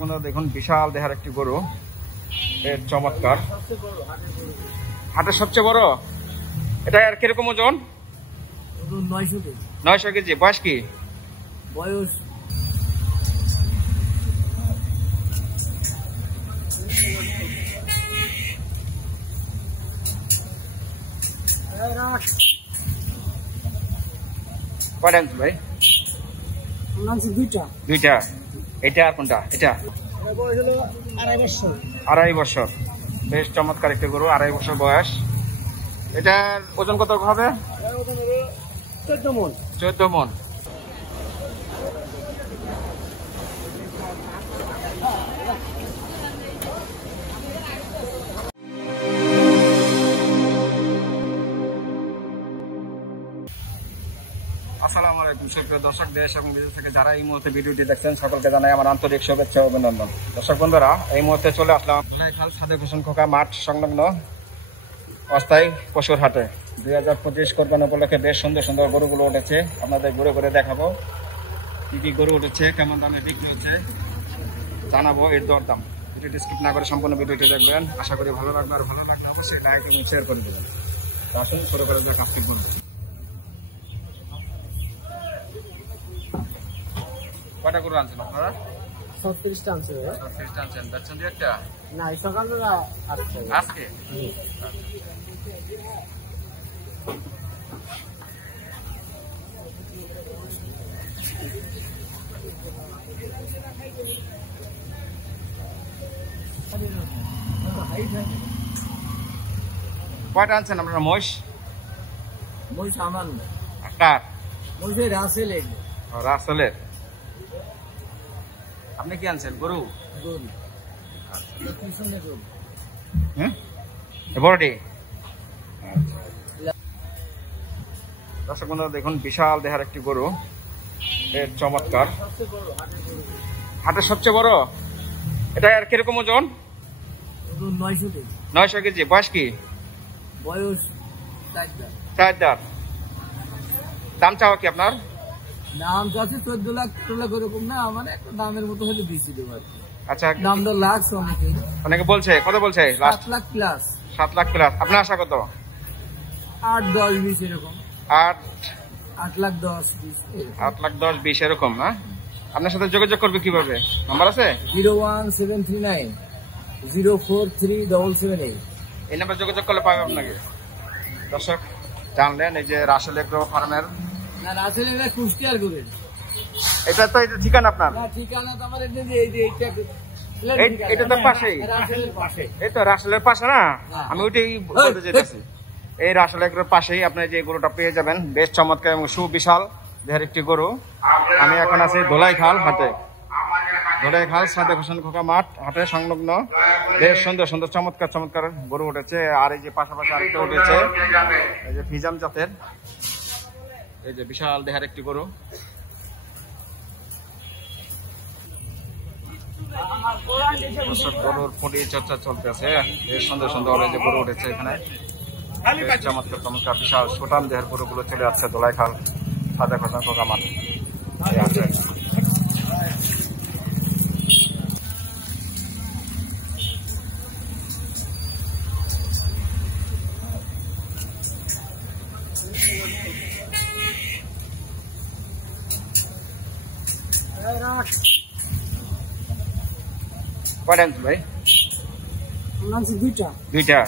বন্ধুরা দেখুন বিশাল দেহার একটি গরু, এর চমৎকার, হাটের সবচেয়ে বড়। এটা আর কিরকম ওজন? 900 কেজি। বয়স কি? বয়স কয়টা ভাই? দুইটা। এটা আর কোনটা? এটা 2.5 বছর। বেশ চমৎকার একটি গরু, 2.5 বছর বয়স। এটার ওজন কত হবে? 14 মণ। আসসালামু আলাইকুম সুপ্রিয় দর্শক, দেশ এবং বিদেশ থেকে যারা এই মুহূর্তে ভিডিওটি দেখছেন সকলকে জানাই আমার আন্তরিক শুভেচ্ছা ও অভিনন্দন। দর্শক বন্ধুরা, এই মুহূর্তে চলে আসলাম ধোলাইখাল সাদেক হোসেন খোকা মাঠ সংলগ্ন অস্থায়ী পশুর হাটে। 2025 কোরবানি উপলক্ষে বেশ সুন্দর সুন্দর গরুগুলো উঠেছে, আপনাদের ঘুরে ঘুরে দেখাবো কি কি গরু উঠেছে, কেমন দামে বিক্রি হচ্ছে জানাবো, এর দরদাম। ভিডিওটি স্কিপ না করে সম্পূর্ণ ভিডিওটি দেখবেন, আশা করি ভালো লাগবে। আর ভালো লাগলে অবশ্যই লাইক এবং শেয়ার করে দেবেন। আসুন শুরু করে দেখ আজকের গরু। কয়টা গরু আনছেন আপনারা? 36টা আনছে। 36টা আনছেন, বেচছেন দুই একটা? না, এই সকালবেলা আজকে কয়টা আনছেন আপনারা? মহিষ আমার কার? মহিষের রাসেলের। রাসেলের। আপনি কি আনছেন? গরু? বড়টি। দর্শক বন্ধুরা দেখুন বিশাল দেহার একটি গরু, এর চমৎকার, হাটের সবচেয়ে বড়। এটা আর কিরকম ওজন? 900 কেজি। বয়স কি? বয়স 4 দাঁত। দাম চাওয়া কি আপনার? দাম চাচ্ছে 14 লাখ 16 লাখ এরকম না, আমার একটা দামের মতো হলে বেশি দেবো আর কি। আচ্ছা, দাম তো লাগছে অনেকে বলছে। কত বলছে? 7 লাখ প্লাস। 7 লাখ প্লাস। আপনার আশা কত? 8, 10, 20 এরকম। 8 লাখ 10, 20। 8 লাখ 10, 20 এরকম না? আপনার সাথে যোগাযোগ করবে কিভাবে? নাম্বার আছে? 01739 0437778। এই নাম্বার যোগাযোগ করলে পাবে আপনাকে। দর্শক জানলেন, এই যে রাসেল এগ্রো ফার্মের। না, রাসেল এরা কুষ্টিয়ার করে। এটা তো এটা ঠিকানা আপনার? না, ঠিকানা তো আমার এটা তো পাশেই। রাসেলের পাশে। এই তো রাসেলের পাশে না? আমি ওইটাই বলতে চাইতেছি। এই রাসেল এগ্রোর পাশেই আপনি যে গরুটা পেয়ে যাবেন, বেশ চমৎকার এবং সুবিশাল দেহের একটি গরু। আমি এখন আছি ধোলাইখাল হাটে, ধোলাইখাল সাদেক হোসেন খোকা মাঠ হাটে সংলগ্ন। বেশ সুন্দর সুন্দর চমৎকার চমৎকার গরু উঠেছে। আর এই যে পাশাপাশি আরেকটা উঠেছে, এই যে ফিজাম জাতের, এই যে বিশাল দেহের একটি গরু। গরুর পরিচর্যা চলতেছে, বেশ সুন্দর সুন্দর যে গরু উঠেছে এখানে। চমৎকার চমৎকার বিশাল সুটাম দেহের গরুগুলো চলে যাচ্ছে ধোলাইখাল সাদেক হোসেন খোকা মাঠ। কয়টা আনছেন ভাই? দুইটা।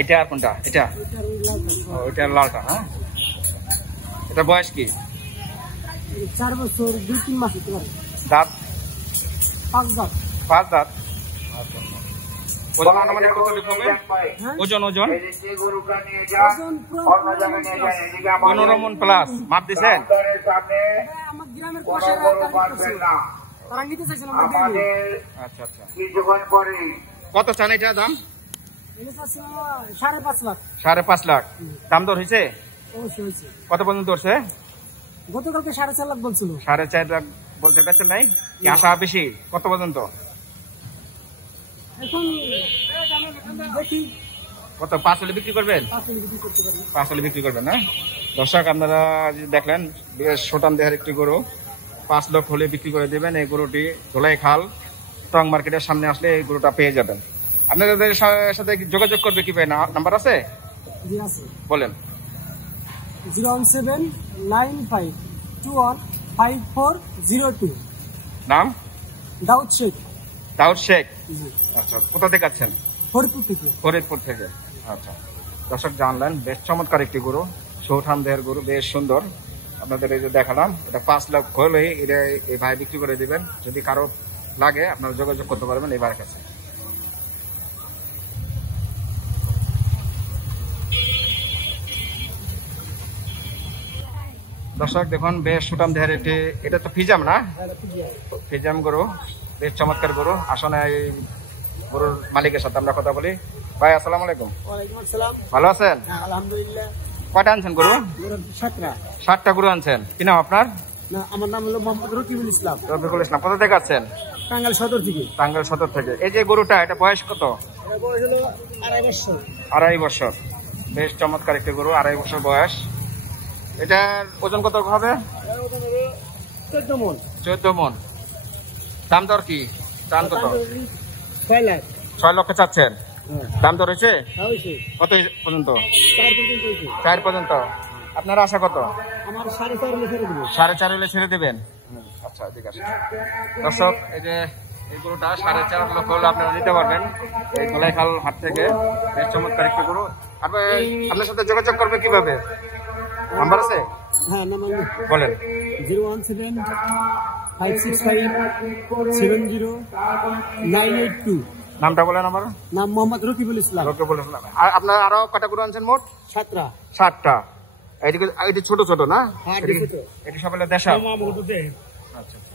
এটা আর কোনটা? এটা ওইটা লালটা। হ্যাঁ, এটা বয়স কি? 4 বছর 2-3 মাস। দাঁত? 5 দাঁত। 5 দাঁত। আচ্ছা, ওজন মানে কত হবে? ওজন 15 মণ প্লাস। মাপ দিছেন? আচ্ছা আচ্ছা। কত চান এটা দাম? 5.5 লাখ। দাম দর হয়েছে? কত পর্যন্ত ধরছে? গতকালকে 4.5 লাখ বলছিল। 4.5 লাখ বলছে, বেচেন নাই? আশা বেশি? কত পর্যন্ত? এখন দেখি কত? 5 হলে বিক্রি করবেন? 5 হলে বিক্রি করবেন না? দর্শক আপনারা দেখলেন, বেশ সুটাম দেহের একটি গরু, 5 লক্ষ হলে বিক্রি করে দেবেন। এই গরুটি ধোলাইখাল স্টক মার্কেটের সামনে আসলে এই গরুটা পেয়ে যাবেন। আপনাদের সাথে যোগাযোগ করবে কিভাবে, নাম্বার আছে জি আছে বলেন। 01795215402। নাম দাউদ শেখ। দাউদ শেখ। জি আচ্ছা, কোথা থেকে আছেন? ফরিদপুর থেকে। ফরিদপুর থেকে। আচ্ছা দর্শক জানলেন, বেশ চমৎকার একটি গরু, সৌঠান দেহের গরু, বেশ সুন্দর। আপনাদের এই যে দেখালাম, এটা 5 লাখ হলেই এটা এই ভাই বিক্রি করে দিবেন। যদি কারো লাগে আপনারা যোগাযোগ করতে পারবেন এই ভাইয়ের কাছে। দর্শক দেখুন, বেশ সুঠাম দেহের একটি, এটা তো ফিজাম না? ফিজাম গরু, বেশ চমৎকার গরু। আসলে এই গরুর মালিকের সাথে আমরা কথা বলি। ভাই আসসালামু আলাইকুম। ওয়ালাইকুম আসসালাম। ভালো আছেন? হ্যাঁ আলহামদুলিল্লাহ। কয়টা আনছেন গরু? সাতরা। 7টা গরু আনছেন। কি নাম আপনার? না, আমার নাম হলো মোহাম্মদ রকিবুল ইসলাম। রফিকুল ইসলাম। কোথা থেকে আছেন? টাঙ্গাইল সদর থেকে। টাঙ্গাইল সদর থেকে। এই যে গরুটা, এটা বয়স কত? এটা বয়স হলো 2.5 বছর। 2.5 বছর। বেশ চমৎকার একটি গরু, 2.5 বছর বয়স। এটার ওজন কত হবে? 14 মণ। 14 মণ। দাম দর কি চান কত? 6 লাখ। 6 লক্ষ চাচ্ছেন? হ্যাঁ দাম দর হয়েছে হয়েছে। কত পর্যন্ত? 4 পর্যন্ত হয়েছে। 4 পর্যন্ত। আপনার আশা কত? আমার 4.5 হলে ছেড়ে দেবো। 4.5 হলে ছেড়ে দেবেন? আচ্ছা ঠিক আছে। দর্শক এই যে এই গরুটা 4.5 লক্ষ হলে আপনারা নিতে পারবেন এই ধোলাইখাল হাট থেকে। বেশ চমৎকার একটি গরু। আপনার সাথে যোগাযোগ করবে কিভাবে, নাম্বার আছে হ্যাঁ নাম্বার বলেন। 01756700982। নামটা বলেন আমার। নাম মোহাম্মদ রকিবুল ইসলাম। রকিবুল ইসলাম। আর আপনার আরো কটা গরু আনছেন মোট? 7টা। 7টা। এদিকে এটি ছোট ছোট না? হ্যাঁ, এটি- ছোট। এটি সব হলো দেশাল। আচ্ছা আচ্ছা।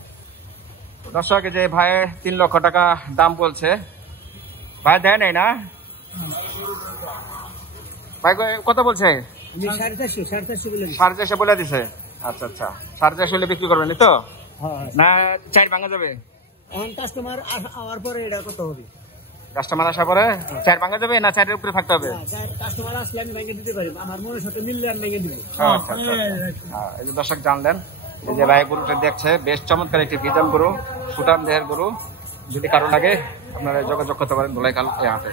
দর্শক এই যে ভাই 3 লক্ষ টাকা দাম বলছে। ভাই দেয় নাই না? ভাই কত বলছে? আমি 450 বলে দিই। 4.5 বলে দিছে। আচ্ছা আচ্ছা, 4.5 হলে বিক্রি করবেন তো হ্যাঁ না? 4 ভাঙা যাবে? এখন কাস্টমার আওয়ার পরে এটা কত হবে? কাস্টমার আসা পরে 4 ভাঙা যাবে না 4-এর উপরে থাকতে হবে? কাস্টমার আসলে আমি ভেঙে দিতে পারি, আমার মনের সাথে মিললে আমি ভেঙে দিব। আচ্ছা আচ্ছা আচ্ছা। এই যে দর্শক জানলেন, এই যে ভাই গরুটা দেখছে, বেশ চমৎকার একটি ফিজাম গরু, সুঠাম দেহের গরু। যদি কারো লাগে আপনারা যোগাযোগ করতে পারেন ধোলাইখাল এই হাটে।